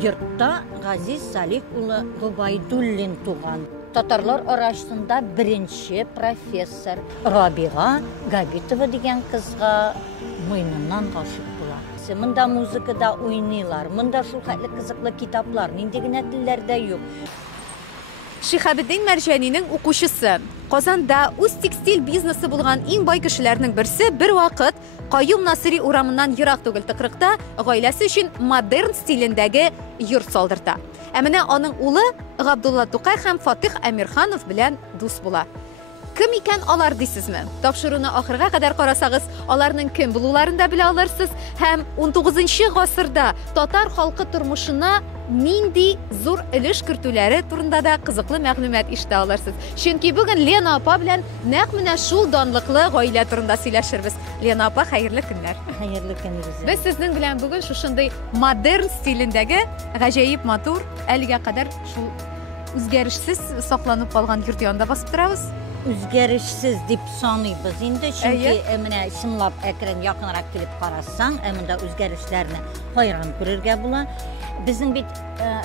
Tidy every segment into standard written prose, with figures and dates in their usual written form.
yurtta Газиз Салих улы Губайдуллин туган. Татарлар арасында birinci профессор Рабига Габитова деген кызга мойнынан гашык була. Мында музыкада уйныйлар, мында шул хәтле кызыклы китаплар, нинди генә телләрдә юк. Шихабиддин Мәрҗәнинең укучысы. Казанда үз текстиль бизнесы булган иң бай кешеләрнең берсе бер вакыт Каюм Насыри урамыннан ерак түгел Тыкрыкта гаиләсе өчен модерн стилендәге йорт салдырта. Ә менә аның улы Габдулла Тукай һәм Фатих Әмирханов белән дус була. Кем икән алар дисезме? Тапшыруны ахырга кадәр карасагыз, аларның кем булуларын да белә алырсыз һәм 19-нчы гасырда татар халкы тормышына нинди зур өлеш кертүләре турында да кызыклы мәгълүмат ишетә алырсыз. Чөнки бүген Лена апа белән нәкъ менә шул данлыклы гаилә турында сөйләшербез. Лена апа, хәерле көннәр. Хәерле көннәр. Без сезнең белән бүген шушындый модерн стилендәге гаҗәеп матур, әлегә кадәр шул үзгәрешсез сакланып калган йорт янында басып торабыз. Үзгәрешсез дип саныйбыз инде, чөнки менә чынлап әкрен якынрак килеп карасаң, монда үзгәрешләрне хайран күрергә була. Безнең бит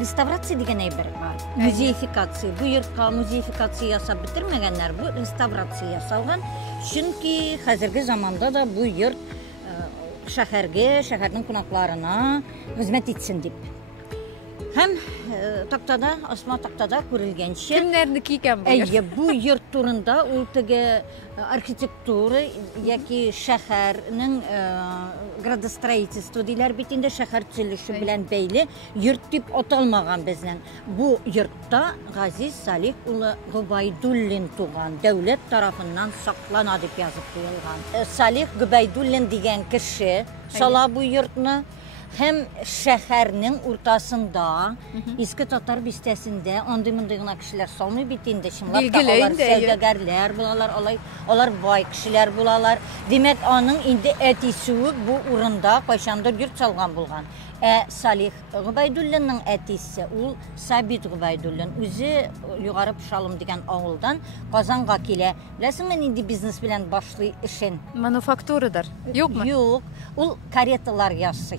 реставрация дигән әйбер бар. Музеификация. Бу йортка музеификация ясап бетермәгәннәр, бу реставрация ясалган. Чөнки хәзерге заманда да бу йорт шәһәргә, шәһәрнең кунакларына хезмәт итсен дип. Һәм тактада, асма тактада күрелгәнчә, Кемнәрнеке икән бу йорт? Бу йорт турында ул теге архитектура яки шәһәрнең градостроительство диләр бит инде, шәһәр төзелеше белән бәйле йорт дип аталмаган безнең. Бу йортта Газиз Салих улы Губайдуллин туган, дәүләт тарафыннан саклана дип язып куелган. Салих Губайдуллин дигән кеше сала бу йортны. Һәм шәһәрнең уртасында, иске татар бистәсендә, андый-мондый гына кешеләр салмый бит инде, чынлап та алар сәүдәгәрләр булалар, алар бай кешеләр булалар. Димәк, аның инде әтисе бу урында кайчандыр йорт салган булган. Салих Губайдуллинның әтисе, ул Сабит Губайдуллин, үзе югары Пшалым дигән авылдан Казанга килә. Беләсеңме, нинди бизнес белән башлый эшен? Мануфактурадыр. Юкмы? Юк, ул кареталар ясый.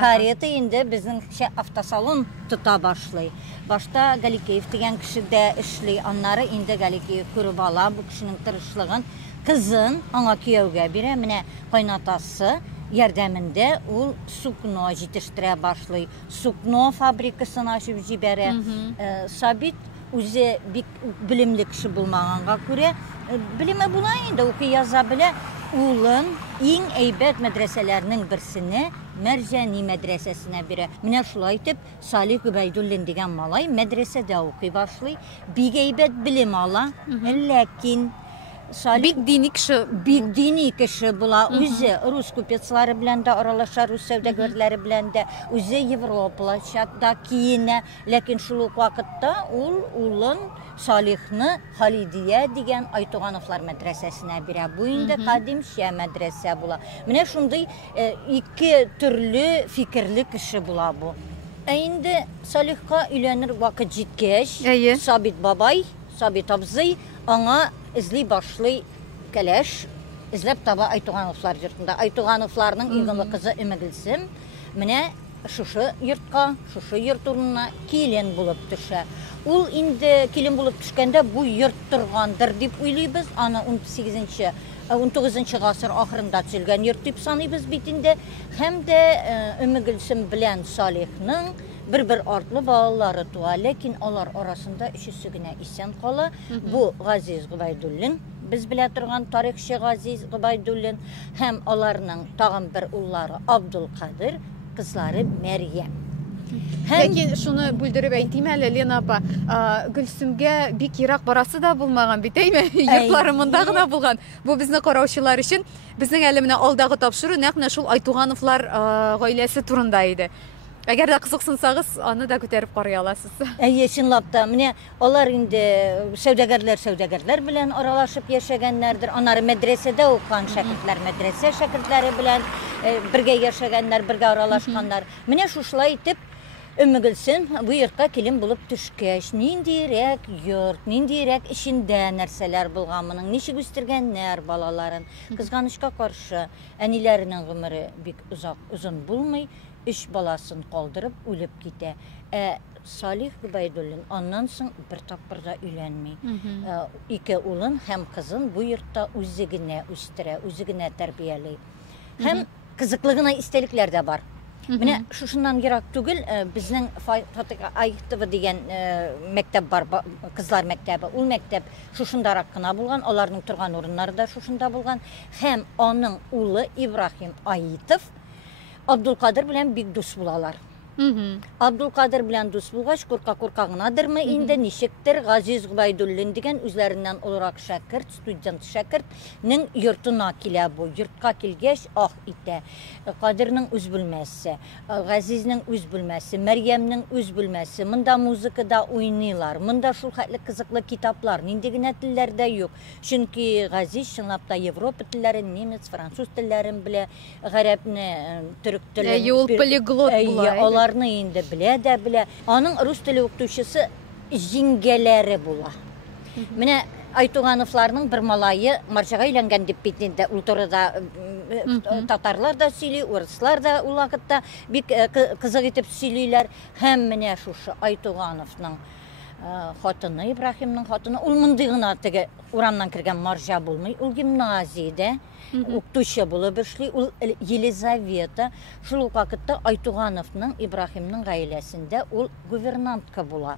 Карета инде безнең автосалон тота башлый. Башта Галикеев дигән кеше дә эшли, аннары инде Галикеев күреп ала бу кешенең тырышлыгын, кызын аңа кияүгә бирә. Менә кайнатасы ярдәмендә ул сукно җитештерә башлый. Сукно фабрикасын ачып җибәрә. Сабит үзе бик билимле кеше булмаганга күрә, билеме була инде, укый яза белә. Улын иң әйбәт мәдрәсәләрнең берсенә, Мәрҗәни мәдрәсәсенә бирә. Менә шулай итеп, Салих Губайдуллин дигән малай мәдрәсәдә укый башлый, бик әйбәт билем ала, ләкин Бик дини кеше була, үзе рус купецлары белән дә аралаша, рус сәүдәгәрләре белән дә, үзе Европаларча киенә, ләкин шул ук вакытта ул улын Салихны Халидия дигән Айтугановлар мәдрәсәсенә бирә. Бу инде кадимчә мәдрәсә була. Менә шундый ике төрле фикерле кеше була бу. Инде Салихка өйләнер вакыт җиткәч, Сабит бабай, Сабит абзый аңа эзли башлый кәләш, эзләп таба Айтугановлар йортында. Айтугановларның игенле кызы Өмегелсем менә шушы йортка, шушы йорт урынына килен булып төшә. Ул инде килен булып төшкәндә бу йорт торгандыр дип уйлыйбыз. Аны 19-нчы гасыр ахырында төзелгән йорт дип саныйбыз бит инде. Һәм дә Өмегелсем белән Салихның бер артлы балалары туа, ләкин алар арасында өчесе генә исән кала. Бу Газиз Губайдуллин, без белә торган тарихчы Газиз Губайдуллин, һәм аларның тагын бер уллары Абдулкадир, кызлары Мәрьям. Ләкин шуны бүлдереп әйтим әле, Лена апа, Гөлсемгә бик ерак барасы да булмаган бит, әйме? Йортлары монда гына булган. Бу безне караучылар өчен безнең әле менә алдагы тапшыру нәкъ шул Айтугановлар гаиләсе турында иде. Әгәр дә кызыксынсагыз, аны да күтәреп карый аласыз. Чынлап та, менә алар инде сәүдәгәрләр белән аралашып яшәгәннәрдер. Аннары мәдрәсәдә укыган шәкертләр, мәдрәсә шәкертләре белән бергә яшәгәннәр, бергә аралашканнар. Менә шушылай итеп Өмегелсем бу йортка килен булып төшкәч, ниндирәк йорт, ниндирәк эчендә нәрсәләр булганмының, ничек үстергәннәр балаларын. Кызганычка каршы, әниләренең гомере бик озын булмый. 3 баласын калдырып үлеп китә. Салих Губайдуллин аннан соң бер тапкыр да өйләнми. 2 улын һәм кызын бу йортта үзе генә үстерә, үзе генә тәрбияли. Һәм кызыклы гына истәлекләр дә бар. Менә шушыннан ерак түгел, безнең Фатыйха Айтова дигән мәктәп бар, кызлар мәктәбе. Ул мәктәп шушындарак кына булган, аларның торган урыннары да шушында булган. Һәм аның улы Ибрахим Аитов Абдулкадыр белән бик дус булалар. Абдулкадыр белән дус булгач, курка гынадырмы инде ничектер Газиз Губайдуллин дигән үзләреннән олырак шәкерт, студент шәкертнең йортына килә бу. Йортка килгәч, ах итә. Кадырның үз бүлмәсе, Газизнең үз бүлмәсе, Мәрьямнең үз бүлмәсе. Монда музыкада уйныйлар. Монда шул хәтле кызыклы китаплар, нинди генә телләрдә юк. Чөнки Газиз чынлап та Европа телләрен, немец, француз телләрен белә, гарәпне, төрек телен. Ул полиглот була. Инде белә. Аның рус теле укытучысы җиңгәләре була. Менә Айтугановларның бер малайы Марҗага өйләнгән дип бит инде. Ул турыда татарлар да сөйли, урыслар да ул вакытта бик кызык итеп сөйлиләр. Һәм менә шушы Айтугановның хатыны, Ибрахимның хатыны, ул мондый гына теге урамнан кергән Марҗа булмый, ул гимназиядә укытучы булып эшли. Ул Елизавета шул вакытта Айтугановның, Ибрахимның гаиләсендә ул гувернантка була.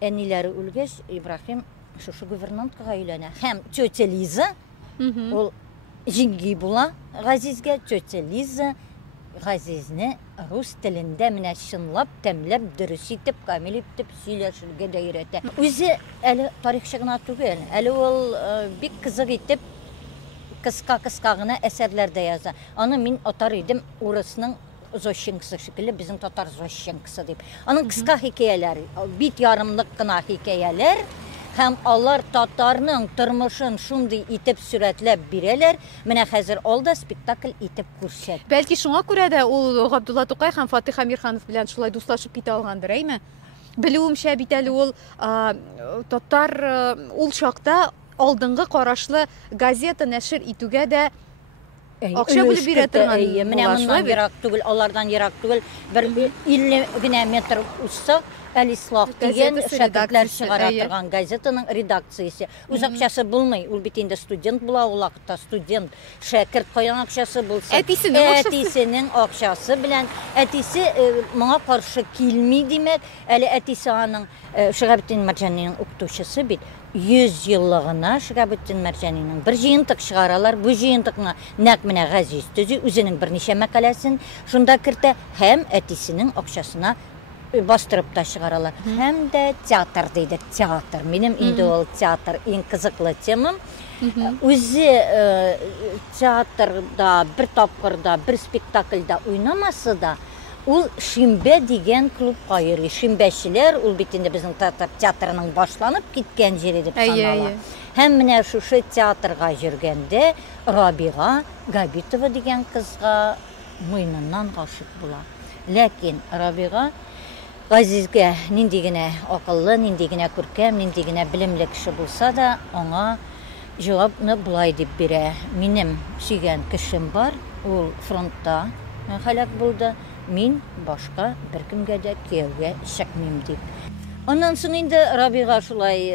Әниләре үлгәч, Ибрахим шушы гувернанткага өйләнә. Һәм тетя Лиза, ул җиңги була Газизгә. Тетя Лиза Газизне рус телендә менә чынлап, тәмләп, дөрес итеп, камил итеп сөйләшергә дә өйрәтә. Үзе әле тарихчы гына түгел, әле ул бик кызык итеп кыска гына әсәрләрдә яза. Аны мин атар идем урысның зощенкысы шикелле, безнең татар зощенкысы дип. Аның кыска хикәяләре, бит ярымлык кына хикәяләр, һәм алар татарның тормышын шундый итеп сүрәтләп бирәләр. Менә хәзер алда спектакль итеп күрсәт. Бәлки шуңа күрә дә ул Габдулла Тукай һәм Фатыйха Мирханов белән шулай дуслашып китә алгандыр, әйме? Белүемчә бит әле ул татар ул чакта алдынгы карашлы газета нәшер итүгә дә акча бүлеп бирә торган. Менә моннан ерак түгел, алардан ерак түгел, бер 50 генә метр усса Әлислах дигән шәкертләр чыгара торган газетаның редакциясе. Үз акчасы булмый, ул бит инде студент була, ул вакытта студент, шәкерт каян акчасы булса, әтисенең акчасы белән, әтисе моңа каршы килми димәк, әле әтисе аның Шигабетдин Мәрҗаниның укытучысы бит. 100 еллыгына Шигабетдин Мәрҗаниның бер җыентык чыгаралар. Бу җыентыкны нәкъ менә Газиз төзи, үзенең берничә мәкаләсен шунда кертә һәм әтисенең акчасына бастырып та чыгаралар. Һәм дә театр диде, театр. Минем инде ул театр иң кызыклы темам. Үзе театрда бер тапкырда, бер спектакльдә уйнамасы да, ул Шимбә дигән клубка йөри. Шимбәчеләр, ул бит инде безнең татар театрының башланып киткән җире дип санала. Һәм менә шушы театрга йөргәндә Рабига Габитова дигән кызга муйныннан гашык була. Ләкин Рабига Газизгә нинди генә акыллы, нинди генә күркәм, нинди генә белемле кеше булса да, аңа җавапны булай дип бирә. Минем сөйгән кешем бар, ул фронтта һәлак булды. Мин башка беркемгә дә кияүгә чыкмыйм дип. Аннан соң инде Рабига шулай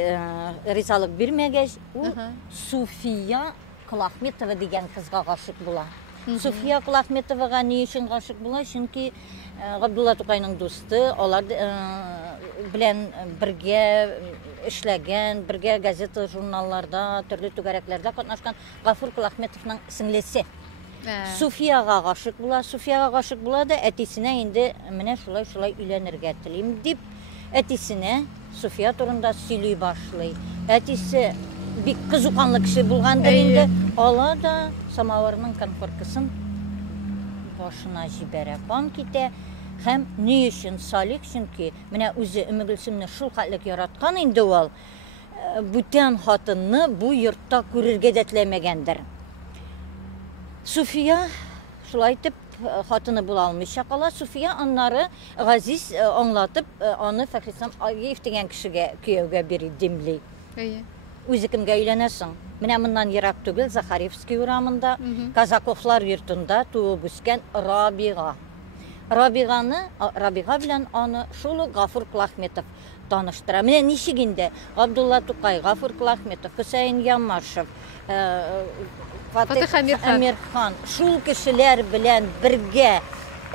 ризалык бирмәгәч, ул Суфия Кылахметова дигән кызга гашык була. Суфия Кылахметовага ни өчен гашык була? Чөнки Габдулла Тукайның дусты, алар белән бергә эшләгән, бергә газета, журналларда, төрле түгәрәкләрдә катнашкан Гафур Кылахметовның сеңлесе. Суфияга гашык була. Суфияга гашык була да әтисенә инде менә шулай өйләнергә телим дип, әтисенә Суфия турында сөйли башлый. Әтисе бик кызуканлы кеше булгандыр инде. Ала да самавырның конфоркасын башына җибәрә. Кан китә. Һәм ни өчен Салих, чөнки менә үзе Өмегөлсемне шул хәтлек яраткан инде ул. Бүтән хатынны бу йортта күрергә дә теләмәгәндер. Суфия шулай итеп хатыны була алмыйча кала. Суфия аннары Газиз аңлатып, аны Фәхрислам Агиев дигән кешегә кияүгә бирә димли. Үзе кемгә өйләнәсең? Менә моннан ерак түгел, Захаревский урамында, Казаковлар йортында туып үскән Рабига. Рабига белән аны шул Гафур Кылахметов таныштыра. Менә ничек инде Габдулла Тукай, Гафур Кылахметов, Хөсәен Ямашев, Фатих Әмирхан шул кешеләр белән бергә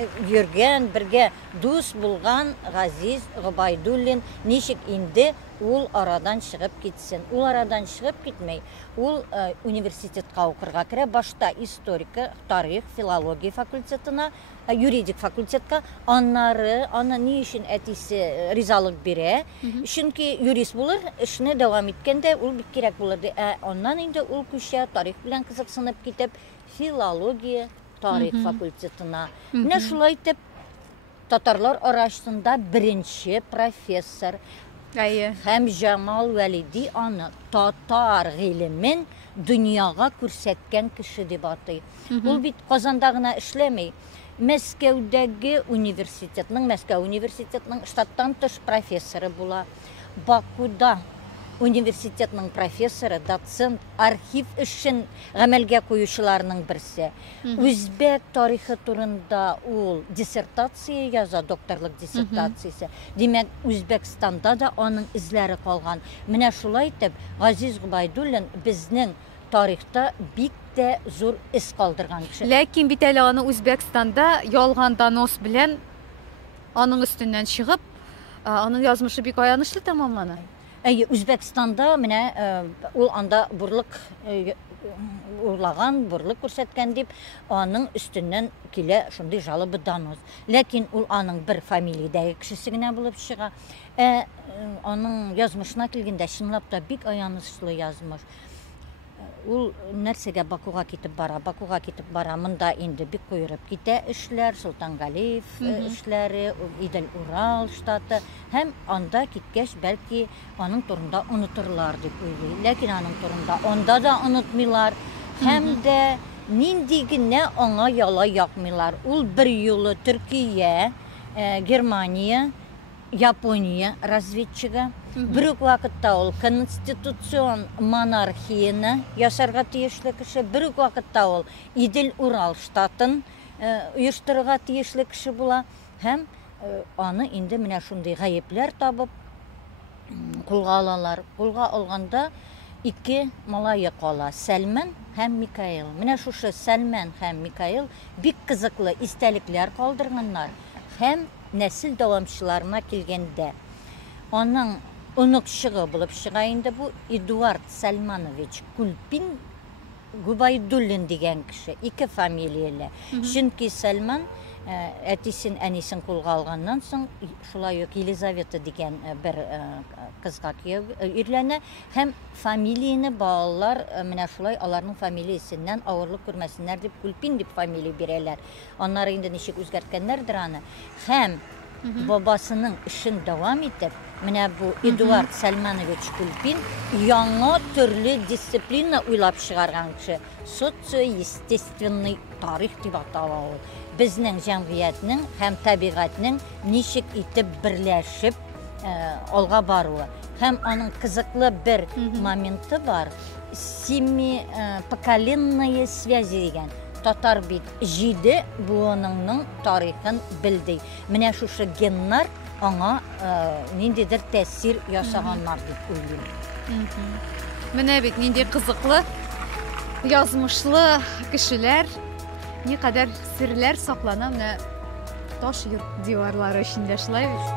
йөргән, бергә дус булган Газиз Гобайдуллин ничек инде ул арадан чыгып китсен. Ул арадан чыгып китмәй. Ул университетка укырга керә. Башта историка, тарих, филология факультетына, юридик факультетка. Аны ни өчен әтисе ризалык бирә? Чөнки юрист булыр, эшне дәвам иткәндә ул бик кирәк булыр. Аннан инде ул күчә тарих белән кызыксынып китеп, филология, тарих факультетына. Менә шулай итеп татарлар арасында беренче профессор һәм Җамал Вәлиди аны татар гыйлемен дөньяга күрсәткән кеше дип атый. Ул бит Казанда гына эшләмәй. Мәскәүдәге Мәскәү университетының штаттан тыш профессоры була. Бакуда университетның профессоры, доцент, архив эшен гамәлгә куючыларның берсе. Үзбәк тарихы турында ул диссертация яза, докторлык диссертациясе. Димәк, Үзбәкстанда да аның эзләре калган. Менә шулай итеп, Газиз Гобайдуллин безнең тарихта бик тә зур эз калдырган кеше. Ләкин бит әле аны Үзбәкстанда ялган донос белән аның үстеннән чыгып, аның язмышы бик аянычлы тамамлана. Үзбәкстанда менә ул анда бурлык урлаган, бурлык күрсәткән дип, аның өстеннән килә шундый жалобы донос. Ләкин ул аның бер фамилиядәге кешесе генә булып чыга. Аның язмышына килгәндә, чынлап та бик аянычлы язмыш. Ул нәрсәгә Бакуга китеп бара, монда инде бик куерып китә эшләр, Солтангалиев эшләре, Идел Урал штаты, һәм анда киткәч бәлки аның турында онытырлар дип уйлый. Ләкин аның турында анда да онытмыйлар, һәм дә нинди генә аңа яла якмыйлар. Ул бер юлы Төркия, Германия, Япония разведчиге. Бер үк вакытта ул конституцион монархияны ясарга тиешле кеше, бер үк вакытта ул Идел Урал штатын оештырырга тиешле кеше була. Һәм аны инде менә шундый гаепләр табып кулга алалар. Кулга алганда ике малае кала, Сәлман һәм Микаил. Менә шушы Сәлман һәм Микаил бик кызыклы истәлекләр калдырганнар. Һәм нәсел дәвамчыларына килгәндә аның оныкчыгы булып чыга инде бу Эдуард Сальманович Кульпин Губайдуллин дигән кеше, ике фамилияле. Чөнки Сальман әтисен, әнисен кулга алганнан соң шулай ук Елизавета дигән бер кызга ирләнә, һәм фамилияны балалар менә шулай аларның фамилиясеннән авырлык күрмәсеннәр дип Кульпин дип фамилия бирәләр. Аннары инде ничек үзгәрткәннәрдер аны. Һәм бабасының эшен дәвам итеп, менә бу Эдуард Сальманович Кульпин яңа төрле дисциплина уйлап чыгарган кеше. Социо-естественный тарих дип атала ул. Безнең җәмгыятьнең һәм табигатьнең ничек итеп берләшеп алга баруы. Һәм аның кызыклы бер моменты бар. Семипоколенные связи дигән. Татар бит 7 буынының тарихын белде. Менә шушы геннар аңа ниндидер тәэсир ясаганнар дип уйлыйм. Менә бит нинди кызыклы, язмышлы кешеләр, никадәр серләр саклана менә таш йорт диварлары эчендә шулай бит.